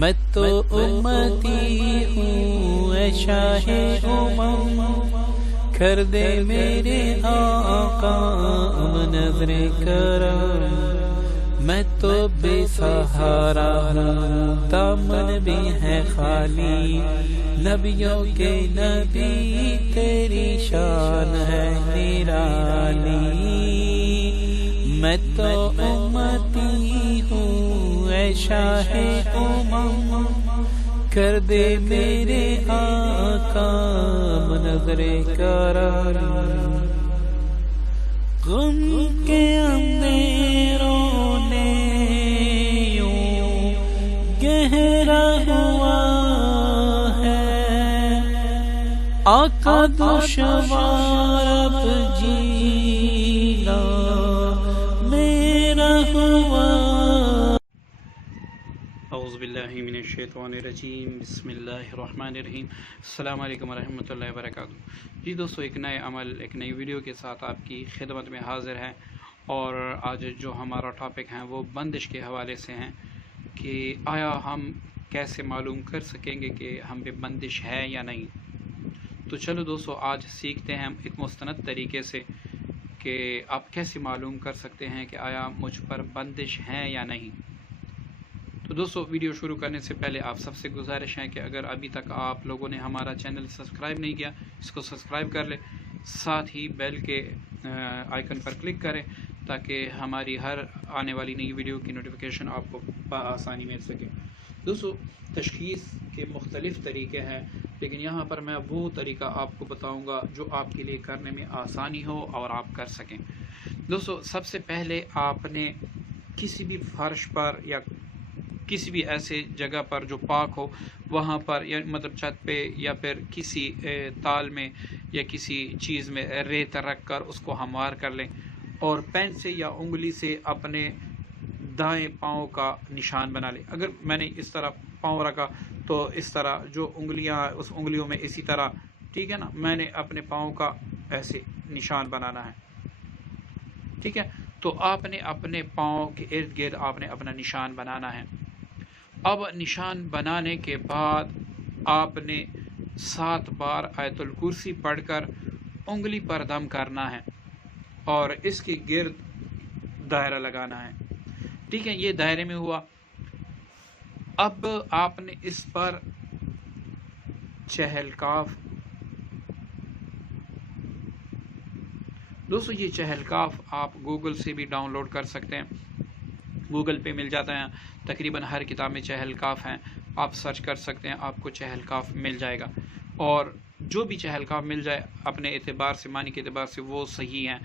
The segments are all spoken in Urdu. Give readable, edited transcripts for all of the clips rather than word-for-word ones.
میں تو امتی ہوں اے شاہ امم، کر دے میرے آقا اب نظر کرم۔ میں تو بے سہارا ہوں، دامن بھی ہے خالی، نبیوں کے نبی تیری شان ہے نرالی۔ میں تو امتی ہوں اے شاہ امم، کر دے میرے آقا اب نظر کرم۔ غم کے اندھیروں نے یوں گہرا ہوا ہے، آقا دشوار اب جینا میرا ہوا۔ اعوذ باللہ من الشیطان الرجیم، بسم اللہ الرحمن الرحیم۔ السلام علیکم ورحمۃ اللہ وبرکاتہ۔ جی دوستو، ایک نئے عمل، ایک نئی ویڈیو کے ساتھ آپ کی خدمت میں حاضر ہے، اور آج جو ہمارا ٹاپک ہے وہ بندش کے حوالے سے ہیں کہ آیا ہم کیسے معلوم کر سکیں گے کہ ہم پہ بندش ہے یا نہیں۔ تو چلو دوستو، آج سیکھتے ہیں ہم ایک مستند طریقے سے کہ آپ کیسے معلوم کر سکتے ہیں کہ آیا مجھ پر بندش ہے یا نہیں۔ تو دوستو، ویڈیو شروع کرنے سے پہلے آپ سب سے گزارش ہے کہ اگر ابھی تک آپ لوگوں نے ہمارا چینل سبسکرائب نہیں کیا، اس کو سبسکرائب کر لیں، ساتھ ہی بیل کے آئیکن پر کلک کریں تاکہ ہماری ہر آنے والی نئی ویڈیو کی نوٹیفیکیشن آپ کو بآسانی مل سکے۔ دوستو، تشخیص کے مختلف طریقے ہیں، لیکن یہاں پر میں وہ طریقہ آپ کو بتاؤں گا جو آپ کے لیے کرنے میں آسانی ہو اور آپ کر سکیں۔ دوستو، سب سے پہلے آپ نے کسی بھی فرش پر یا کسی بھی ایسے جگہ پر جو پاک ہو وہاں پر، یا مطلب چھت پہ یا پھر کسی تال میں یا کسی چیز میں ریت رکھ کر اس کو ہموار کر لیں، اور پین سے یا انگلی سے اپنے دائیں پاؤں کا نشان بنا لیں۔ اگر میں نے اس طرح پاؤں رکھا تو اس طرح جو انگلیاں اس انگلیوں میں اسی طرح، ٹھیک ہے نا، میں نے اپنے پاؤں کا ایسے نشان بنانا ہے، ٹھیک ہے۔ تو آپ نے اپنے پاؤں کے ارد گرد آپ نے اپنا نشان بنانا ہے۔ اب نشان بنانے کے بعد آپ نے 7 بار آیت الکرسی پڑھ کر انگلی پر دم کرنا ہے اور اس کے گرد دائرہ لگانا ہے، ٹھیک ہے۔ یہ دائرے میں ہوا۔ اب آپ نے اس پر چہل کاف، دوستو یہ چہل کاف آپ گوگل سے بھی ڈاؤن لوڈ کر سکتے ہیں، گوگل پہ مل جاتا ہے، تقریباً ہر کتاب میں چہل کاف ہیں، آپ سرچ کر سکتے ہیں، آپ کو چہل کاف مل جائے گا۔ اور جو بھی چہل کاف مل جائے اپنے اعتبار سے، معنی کے اعتبار سے وہ صحیح ہیں،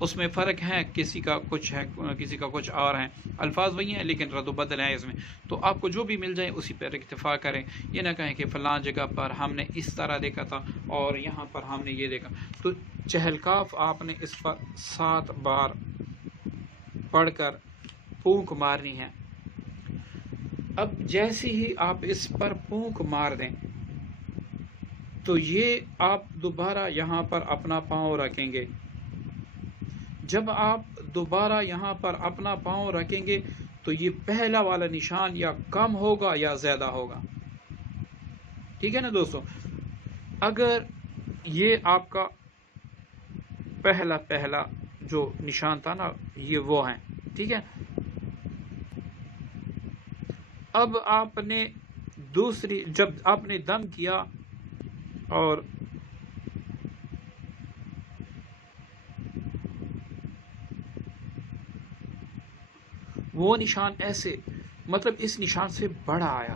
اس میں فرق ہے، کسی کا کچھ ہے کسی کا کچھ اور ہیں، الفاظ وہی ہیں لیکن رد و بدل ہیں اس میں۔ تو آپ کو جو بھی مل جائے اسی پر اکتفا کریں، یہ نہ کہیں کہ فلاں جگہ پر ہم نے اس طرح دیکھا تھا اور یہاں پر ہم نے یہ دیکھا۔ تو چہل کاف آپ نے اس پر 7 بار پڑھ کر پھونک مارنی ہے۔ اب جیسے ہی آپ اس پر پھونک مار دیں تو یہ آپ دوبارہ یہاں پر اپنا پاؤں رکھیں گے۔ جب آپ دوبارہ یہاں پر اپنا پاؤں رکھیں گے تو یہ پہلا والا نشان یا کم ہوگا یا زیادہ ہوگا، ٹھیک ہے نا دوستو۔ اگر یہ آپ کا پہلا جو نشان تھا نا، یہ وہ ہیں، ٹھیک ہے۔ اب آپ نے جب آپ نے دم کیا اور وہ نشان ایسے، مطلب اس نشان سے بڑا آیا،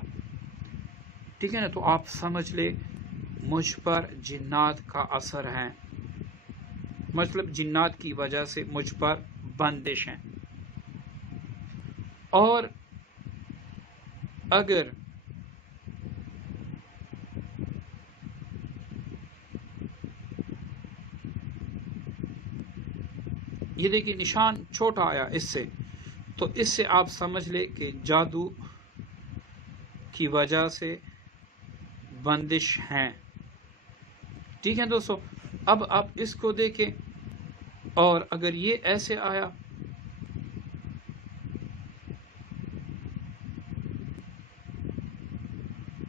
ٹھیک ہے نا، تو آپ سمجھ لے مجھ پر جنات کا اثر ہے، مطلب جنات کی وجہ سے مجھ پر بندش ہیں۔ اور اگر یہ دیکھیے نشان چھوٹا آیا اس سے، تو اس سے آپ سمجھ لے کہ جادو کی وجہ سے بندش ہیں، ٹھیک ہے دوستو۔ اب آپ اس کو دیکھیں، اور اگر یہ ایسے آیا